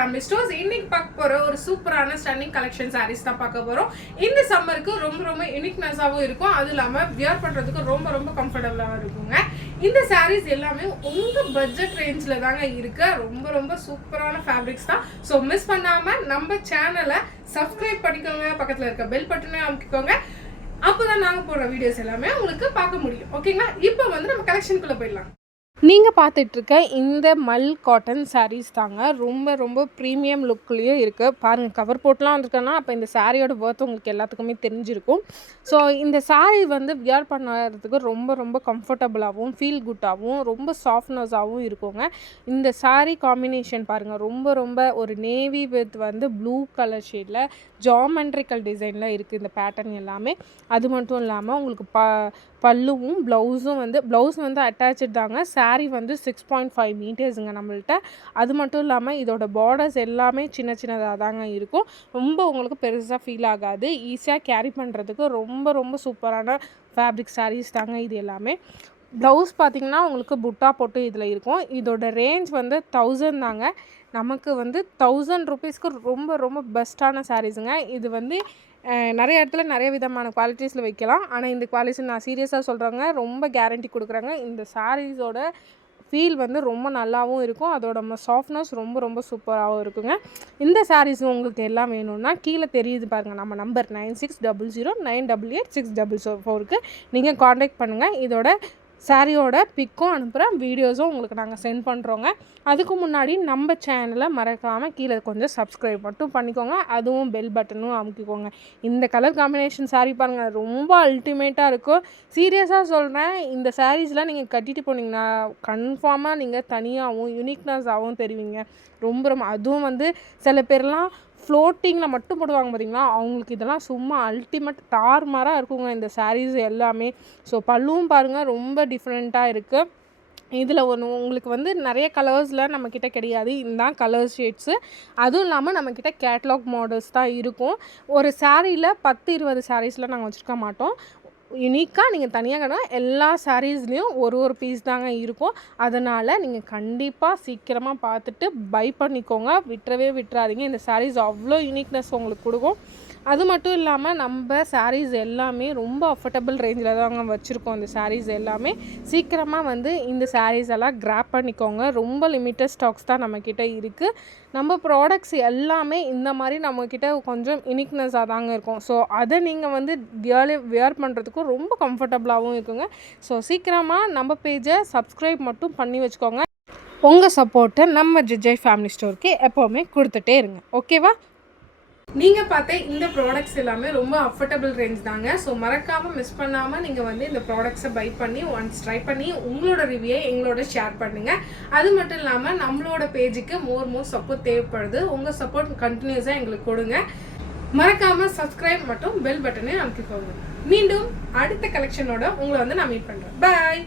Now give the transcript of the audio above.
Family stores. இன்னைக்கு பார்க்க போற ஒரு சூப்பரான ஸ்டன்னிங் கலெக்ஷன் சாரீஸ் தான் பார்க்க போறோம். இந்த சம்மருக்கு ரொம்ப யூனிக்னஸாவும் இருக்கும். அது இல்லாம வியர் பண்றதுக்கு ரொம்ப கம்ஃபர்டபுளாகவும் இருக்குங்க. இந்த சாரீஸ் எல்லாமே உங்க பட்ஜெட் ரேஞ்ச்ல தாங்க இருக்கு. ரொம்ப சூப்பரான ஃபேப்ரிக்ஸ் தான். ஸோ மிஸ் பண்ணாம நம்ம சேனலை சப்ஸ்கிரைப் பண்ணிக்கோங்க, பக்கத்துல இருக்க பெல் பட்டனை அமுக்கிக்கோங்க. அப்போதான் நாங்கள் போடுற வீடியோஸ் எல்லாமே உங்களுக்கு பார்க்க முடியும். ஓகேங்களா? இப்போ வந்து நம்ம கலெக்ஷனுக்குள்ள போயிடலாம். நீங்கள் பார்த்துட்ருக்க இந்த மல் காட்டன் சாரீஸ் தாங்க ரொம்ப ப்ரீமியம் லுக்லேயும் இருக்குது. பாருங்கள், கவர் போட்டுலாம் வந்திருக்கேன்னா அப்போ இந்த சாரியோட ஒர்த் உங்களுக்கு எல்லாத்துக்குமே தெரிஞ்சிருக்கும். ஸோ இந்த சாரீ வந்து வியர் பண்ணுறதுக்கு ரொம்ப கம்ஃபர்டபுளாகவும் ஃபீல் குட்டாகவும் ரொம்ப சாஃப்ட்னஸாகவும் இருக்குங்க. இந்த சாரீ காம்பினேஷன் பாருங்கள், ரொம்ப ஒரு நேவி வித் வந்து ப்ளூ கலர் ஷேடில் ஜாமெண்ட்ரிக்கல் டிசைனில் இருக்குது இந்த பேட்டர்ன் எல்லாமே. அது மட்டும் இல்லாமல் உங்களுக்கு பல்லுவும் ப்ளவுஸ் வந்து அட்டாச்சு தாங்க. சாரீ வந்து 6.5 மீட்டர்ஸுங்க நம்மள்ட்ட. அது மட்டும் இல்லாமல் இதோட பார்டர்ஸ் எல்லாமே சின்னதாக தாங்க இருக்கும். ரொம்ப உங்களுக்கு பெருசாக ஃபீல் ஆகாது. ஈஸியாக கேரி பண்ணுறதுக்கு ரொம்ப சூப்பரான ஃபேப்ரிக் சாரீஸ் தாங்க இது எல்லாமே. ப்ளவுஸ் பார்த்திங்கன்னா உங்களுக்கு புட்டா போட்டு இதில் இருக்கும். இதோட ரேஞ்ச் வந்து 1000 தாங்க. நமக்கு வந்து 1000 ருபீஸ்க்கு ரொம்ப பெஸ்ட்டான சாரீஸுங்க. இது வந்து நிறைய இடத்துல நிறைய விதமான குவாலிட்டிஸில் வைக்கலாம். ஆனால் இந்த குவாலிட்டி நான் சீரியஸாக சொல்கிறாங்க, ரொம்ப கேரண்டி கொடுக்குறாங்க. இந்த சாரீஸோட ஃபீல் வந்து ரொம்ப நல்லாவும் இருக்கும். அதோட சாஃப்ட்னஸ் ரொம்ப சூப்பராகவும் இருக்குங்க. இந்த சாரீஸ் உங்களுக்கு எல்லாம் வேணும்னா கீழே தெரியுது பாருங்கள் நம்ம நம்பர் 9600988644க்கு நீங்கள் காண்டாக்ட் பண்ணுங்கள். இதோட சாரியோட பிக்கும் அனுப்புகிறேன், வீடியோஸும் உங்களுக்கு நாங்கள் சென்ட் பண்ணுறோங்க. அதுக்கு முன்னாடி நம்ம சேனலை மறக்காமல் கீழே கொஞ்சம் சப்ஸ்கிரைப் மட்டும் பண்ணிக்கோங்க. அதுவும் பெல் பட்டனும் அமுக்கிக்கோங்க. இந்த கலர் காம்பினேஷன் சாரீ பாருங்கள், ரொம்ப அல்டிமேட்டாக இருக்கும். சீரியஸாக சொல்கிறேன், இந்த சாரீஸ்லாம் நீங்கள் கட்டிட்டு போனீங்கன்னா கன்ஃபார்மாக நீங்கள் தனியாகவும் யூனிக்னஸாகவும் தெரிவிங்க. ரொம்ப அதுவும் வந்து சில பேர்லாம் ஃப்ளோட்டிங்கில் மட்டும் போடுவாங்க பார்த்தீங்களா, அவங்களுக்கு இதெல்லாம் சும்மா அல்டிமேட் தாறுமாறாக இருக்குங்க இந்த சாரீஸ் எல்லாமே. ஸோ பல்லுவும் பாருங்கள் ரொம்ப டிஃப்ரெண்ட்டாக இருக்குது. இதில் உங்களுக்கு வந்து நிறைய கலர்ஸில் நம்மக்கிட்ட கிடையாது. இதுதான் கலர் ஷேட்ஸு. அதுவும் இல்லாமல் நம்மக்கிட்ட கேட்லாக் மாடல்ஸ் தான் இருக்கும். ஒரு சாரியில் 10-20 சாரீஸில் நாங்கள் வச்சுருக்க மாட்டோம். யூனிக்காக நீங்கள் தனியாக கடை எல்லா சாரீஸ்லேயும் ஒரு பீஸ் தாங்க இருக்கும். அதனால் நீங்கள் கண்டிப்பாக சீக்கிரமாக பார்த்துட்டு பை பண்ணிக்கோங்க. விட்டுறாதீங்க. இந்த சாரீஸ் அவ்வளோ யூனிக்னஸ் உங்களுக்கு கொடுக்கும். அது மட்டும் இல்லாமல் நம்ம சாரீஸ் எல்லாமே ரொம்ப அஃபோர்டபுள் ரேஞ்சில் தாங்க வச்சுருக்கோம். இந்த சாரீஸ் எல்லாமே சீக்கிரமாக வந்து இந்த சாரீஸ் எல்லாம் கிராப் பண்ணிக்கோங்க. ரொம்ப லிமிட்டட் ஸ்டாக்ஸ் தான் நம்மக்கிட்ட இருக்குது. நம்ம ப்ராடக்ட்ஸ் எல்லாமே இந்த மாதிரி நம்மக்கிட்ட கொஞ்சம் யூனிக்னஸாக தாங்க இருக்கும். ஸோ அதை நீங்கள் வந்து வியர் பண்ணுறதுக்கும் ரொம்ப கம்ஃபர்டபுளாகவும் இருக்குங்க. ஸோ சீக்கிரமாக நம்ம பேஜை சப்ஸ்கிரைப் மட்டும் பண்ணி வச்சுக்கோங்க. உங்கள் சப்போர்ட்டை நம்ம ஜிஜய் ஃபேமிலி ஸ்டோருக்கு எப்போவுமே கொடுத்துட்டே இருங்க. ஓகேவா? நீங்கள் பார்த்த இந்த ப்ராடக்ட்ஸ் எல்லாமே ரொம்ப அஃபோர்டபுள் ரேஞ்ச் தாங்க. ஸோ மறக்காமல் மிஸ் பண்ணாமல் நீங்கள் வந்து இந்த ப்ராடக்ட்ஸை பை பண்ணி ஒன்ஸ் ட்ரை பண்ணி உங்களோட ரிவ்யூயை எங்களோட ஷேர் பண்ணுங்கள். அது மட்டும் இல்லாமல் நம்மளோட பேஜுக்கு மோர் சப்போர்ட் தேவைப்படுது. உங்கள் சப்போர்ட் கண்டினியூஸாக எங்களுக்கு கொடுங்க. மறக்காமல் சப்ஸ்கிரைப் மற்றும் பெல் பட்டனை அமுக்கிக்கோங்க. மீண்டும் அடுத்த கலெக்ஷனோட உங்களை வந்து நான் மீட் பண்ணுறேன். பாய்.